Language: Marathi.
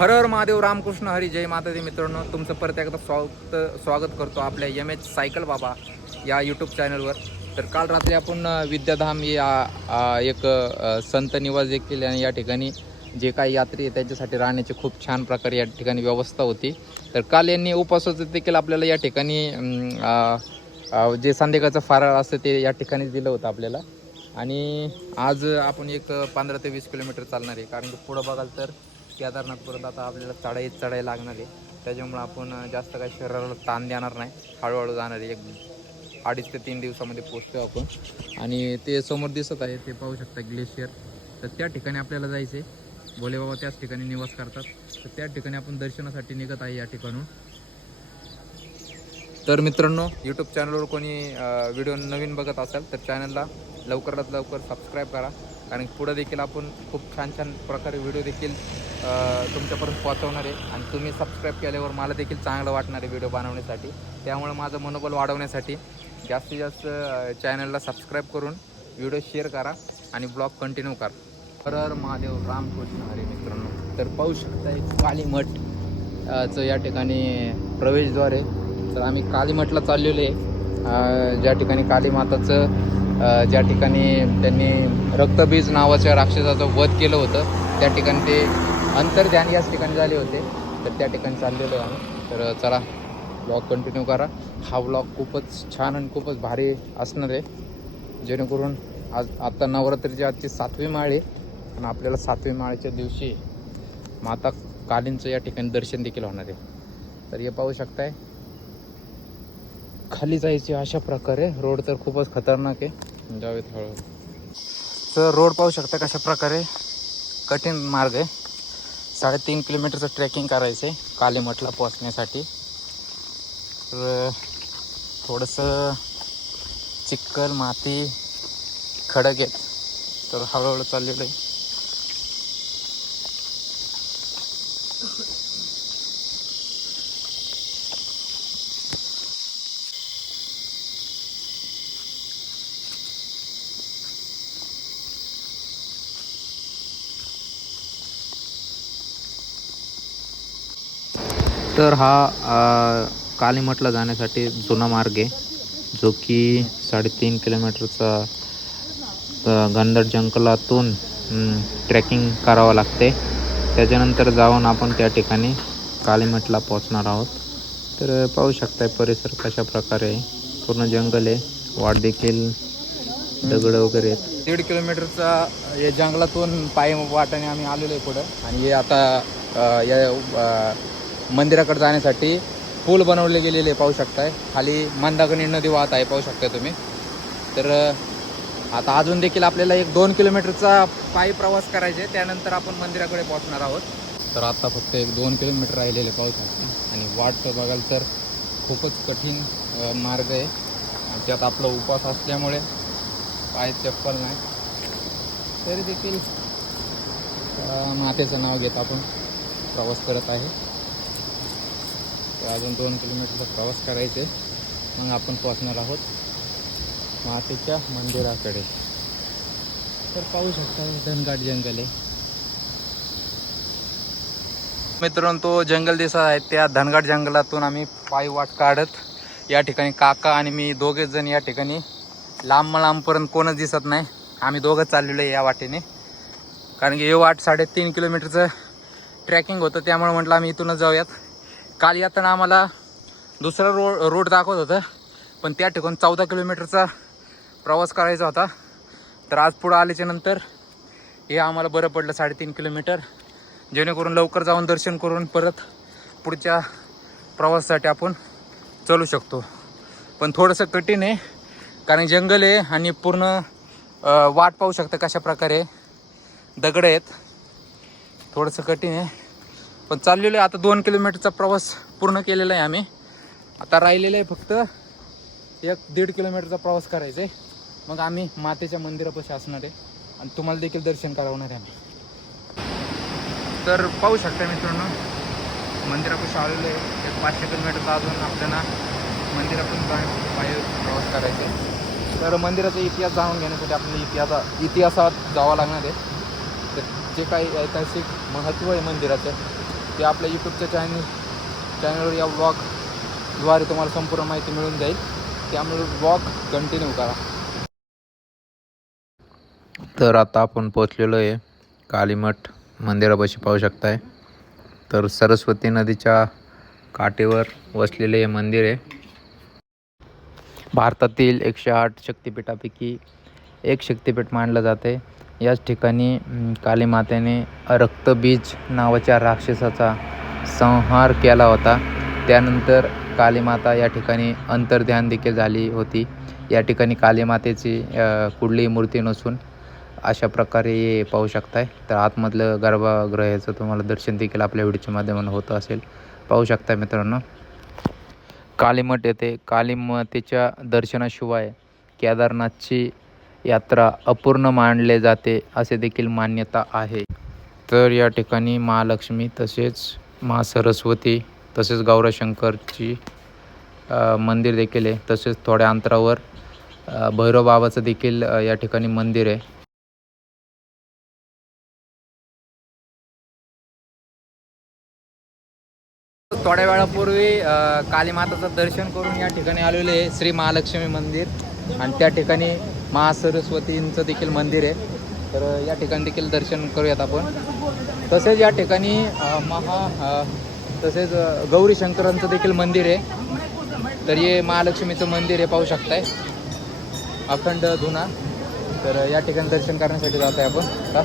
हर हर महादेव रामकृष्ण हरी जय माता दी मित्रांनो तुमचं परत एकदा स्वागत स्वागत करतो आपल्या एम एच सायकल बाबा या यूट्यूब चॅनलवर तर काल रात्री आपण विद्याधाम या एक संत निवास देखील आणि या ठिकाणी जे काही यात्री आहे त्यांच्यासाठी राहण्याची खूप छान प्रकारे या ठिकाणी व्यवस्था होती. तर काल यांनी उपवासाचं देखील आपल्याला या ठिकाणी जे संध्याकाळचं फाराळ असतं ते या ठिकाणी दिलं होतं आपल्याला. आणि आज आपण एक पंधरा ते वीस किलोमीटर चालणार आहे. कारण की पुढं बघाल तर केदारनाथपर्यंत आता आपल्याला चढाई चढाई लागणार आहे. त्याच्यामुळं आपण जास्त काही शरीराला ताण देणार नाही. हळूहळू जाणार आहे. एक अडीच ते तीन दिवसामध्ये पोचतो आपण. आणि ते समोर दिसत आहे ते पाहू शकता ग्लेशियर. तर त्या ठिकाणी आपल्याला जायचं आहे भोलेबाबा त्याच ठिकाणी निवास करतात. तर त्या ठिकाणी आपण दर्शनासाठी निघत आहे या ठिकाणून. तर मित्रांनो यूट्यूब चॅनलवर कोणी व्हिडिओ नवीन बघत असाल तर चॅनलला लवकरात लवकर सबस्क्राईब करा. कारण पुढं देखील आपण खूप छान छान प्रकारे व्हिडिओ देखील तुमच्यापर्यंत पोहोचवणार आहे. आणि तुम्ही सबस्क्राईब केल्यावर मला देखील चांगलं वाटणार आहे व्हिडिओ बनवण्यासाठी. त्यामुळे माझं मनोबल वाढवण्यासाठी जास्तीत जास्त चॅनलला सबस्क्राईब करून व्हिडिओ शेअर करा आणि ब्लॉग कंटिन्यू करा. हर महादेव रामकृष्ण हरे मित्रांनो. तर पाहू शकता एक कालीमठ चं या ठिकाणी प्रवेशद्वार आहे. तर आम्ही कालीमठला चाललेलो आहे. ज्या ठिकाणी कालीमाताचं ज्या ठिकाणी त्यांनी रक्तबीज नावाच्या राक्षसाचं वध केलं होतं त्या ठिकाणी ते अंतर्ध्यान याच ठिकाणी झाले होते. तर त्या ठिकाणी चाललेलो आहे आम्ही. तर चला ब्लॉग कंटिन्यू करा. हा ब्लॉग खूपच छान आणि खूपच भारी असणार आहे. जेणेकरून आज आत्ता नवरात्रीची आजची सातवी माळ आहे आणि आपल्याला सातवी माळेच्या दिवशी माता कालींचं या ठिकाणी दर्शन देखील होणार आहे. तर हे पाहू शकताय खाली जायची अशा प्रकारे रोड तर खूपच खतरनाक आहे. जावेत हळू सर रोड पाहू शकता कशा प्रकारे? कठीण मार्ग आहे. साडेतीन किलोमीटरचं ट्रेकिंग करायचं आहे कालीमठला पोचण्यासाठी तर थोडंसं चिक्कल माती खडक आहेत. तर हळूहळू चाललेलं आहे. तर हा कालीमठला जाण्यासाठी जुना मार्ग आहे जो की साडेतीन किलोमीटरचा गंधड जंगलातून ट्रेकिंग करावं लागते. त्याच्यानंतर जाऊन आपण त्या ठिकाणी कालीमठला पोहोचणार आहोत. तर पाहू शकताय परिसर कशा प्रकारे आहे. पूर्ण जंगल आहे. वाट देखील दगड वगैरे आहेत. दीड किलोमीटरचा या जंगलातून पाय वाटाने आम्ही आलेलो आहे पुढं. आणि हे आता या मंदिराकडे जाण्यासाठी पूल बनवले गेलेले पाहू शकताय. खाली मंदाकणी नदी वाहत आहे पाहू शकताय तुम्ही. तर आता अजून देखील आपल्याला एक दोन किलोमीटरचा पायी प्रवास करायचे त्यानंतर आपण मंदिराकडे पोहोचणार आहोत. तर आता फक्त एक दोन किलोमीटर राहिलेले पाहू शकता. आणि वाट बघाल तर खूपच कठीण मार्ग आहे. आणि त्यात आपला उपवास असल्यामुळे पाय चप्पल नाही. तरी देखील मातेचं नाव घेत आपण प्रवास करत आहे. अजून दोन किलोमीटरचा प्रवास करायचे मग आपण पोहोचणार आहोत मातेच्या मंदिराकडे. तर पाहू शकता धनगाट जंगल आहे. मित्रांनो तो जंगल दिसत आहे. त्या धनगाट जंगलातून आम्ही पायी वाट काढत या ठिकाणी काका आणि मी दोघेच जण या ठिकाणी लांब लांबपर्यंत कोणच दिसत नाही. आम्ही दोघं चाललेलो आहे या वाटेने. कारण की हे वाट साडेतीन किलोमीटरचं ट्रॅकिंग होतं त्यामुळे म्हटलं आम्ही इथूनच जाऊयात. काल येताना आम्हाला दुसरा रोड रोड दाखवत होतं पण त्या ठिकाणी चौदा किलोमीटरचा प्रवास करायचा होता. तर आज पुढं आल्याच्यानंतर हे आम्हाला बरं पडलं साडेतीन किलोमीटर. जेणेकरून लवकर जाऊन दर्शन करून परत पुढच्या प्रवासासाठी आपण चालू शकतो. पण थोडंसं कठीण आहे कारण जंगल आहे आणि पूर्ण वाट पाहू शकतं कशा प्रकारे दगड आहेत. थोडंसं कठीण आहे. पण चाललेलो आहे. आता दोन किलोमीटरचा प्रवास पूर्ण केलेला आहे आम्ही. आता राहिलेलं आहे फक्त एक दीड किलोमीटरचा प्रवास करायचा आहे. मग आम्ही मातेच्या मंदिरापाशी असणार आहे. आणि तुम्हाला देखील दर्शन करवणार आहे आम्ही. तर पाहू शकता मित्रांनो मंदिरापाशी आलेलो आहे. एक पाचशे किलोमीटरचा अजून आपल्याला मंदिरातून पायी प्रवास करायचा आहे. तर मंदिराचा इतिहास जाणून घेण्यासाठी आपल्याला इतिहासा इतिहासात जावं लागणार आहे. तर जे काही ऐतिहासिक महत्त्व आहे मंदिराचं ते आपल्या यूट्यूबच्या चॅनल चॅनलवर या ब्लॉगद्वारे तुम्हाला संपूर्ण माहिती मिळून जाईल. त्यामुळे ब्लॉग कंटिन्यू करा. तर आता आपण पोचलेलो आहे कालीमठ मंदिरापाशी पाहू शकताय. तर सरस्वती नदीच्या काठेवर वसलेले हे मंदिर आहे. भारतातील एकशे आठ शक्तिपीठापैकी एक शक्तिपीठ मानलं जाते याच ठिकाणी कालीमातेने काली मातेने रक्तबीज नावाच्या राक्षसाचा संहार केला होता. त्यानंतर कालीमाता या ठिकाणी अंतर्ध्यान देखील झाली होती. या ठिकाणी कालीमातेची कुठलीही मूर्ती नसून अशा प्रकारे हे पाहू शकताय. तर आतमधलं गर्भगृहाचं तुम्हाला दर्शन देखील आपल्या व्हिडिओच्या माध्यमातून होतं असेल. पाहू शकताय मित्रांनो. कालीमठ येथे कालीमातेच्या दर्शनाशिवाय केदारनाथची यात्रा अपूर्ण मानले जाते असे देखील मान्यता आहे. तर या ठिकाणी महालक्ष्मी तसेच मा सरस्वती तसेच गौरशंकरची मंदिर देखील आहे. तसेच थोड्या अंतरावर भैरवबाबाचं भैरव बाबाचं देखील या ठिकाणी मंदिर आहे. थोड्या वेळापूर्वी काली कालीमाताचं दर्शन करून या ठिकाणी आलेले आहे श्री महालक्ष्मी मंदिर. आणि त्या ठिकाणी महासरस्वतींचं देखील मंदिर आहे. तर या ठिकाणी देखील दर्शन करूयात आपण. तसेच या ठिकाणी महा तसेच गौरी शंकरांचं देखील मंदिर आहे. तर हे महालक्ष्मीचं मंदिर आहे पाहू शकताय. अखंड धुना. तर या ठिकाणी दर्शन करण्यासाठी जात आहे आपण. का